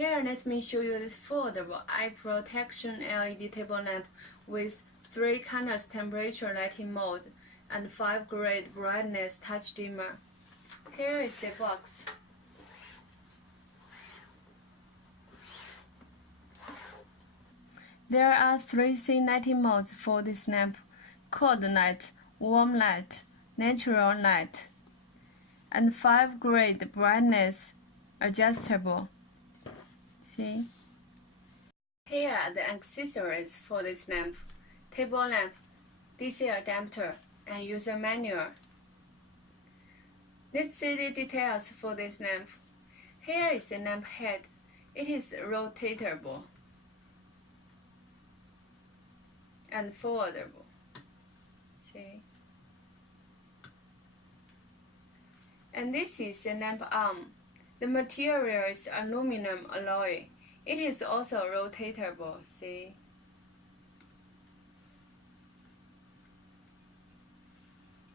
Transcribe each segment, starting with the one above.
Here, let me show you this foldable eye protection LED table lamp with 3 colors temperature lighting mode and 5 grade brightness touch dimmer. Here is the box. There are 3 scene lighting modes for this lamp: cold light, warm light, natural light, and 5 grade brightness adjustable. See? Here are the accessories for this lamp: table lamp, DC adapter, and user manual. Let's see the details for this lamp. Here is the lamp head. It is rotatable and foldable. See? And this is the lamp arm. The material is aluminum alloy. It is also rotatable. See?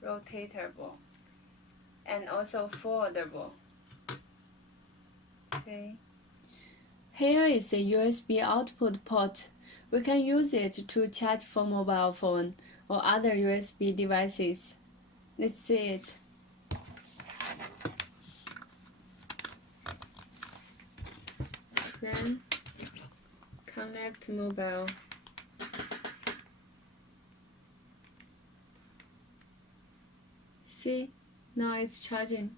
Rotatable and also foldable. See? Here is a USB output port. We can use it to charge for mobile phone or other USB devices. Let's see it. Then connect mobile. See, now it's charging.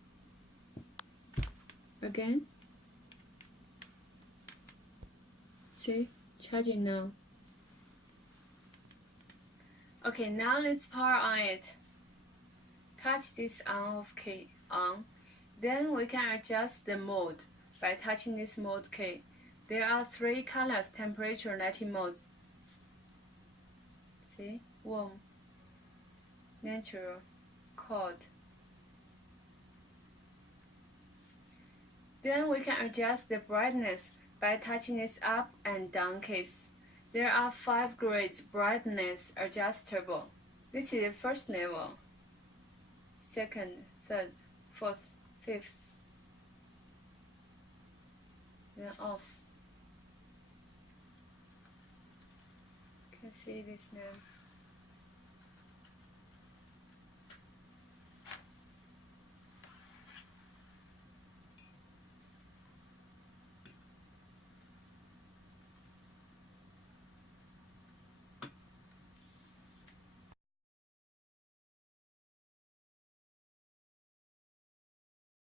Again. See, charging now. Okay, now let's power on it. Touch this on-off key on. Then we can adjust the mode by touching this mode key. There are 3 colors temperature lighting modes. See? Warm, natural, cold. Then we can adjust the brightness by touching this up and down keys. There are 5 grades brightness adjustable. This is the first level, second, third, fourth, fifth. Then off. You can see this now.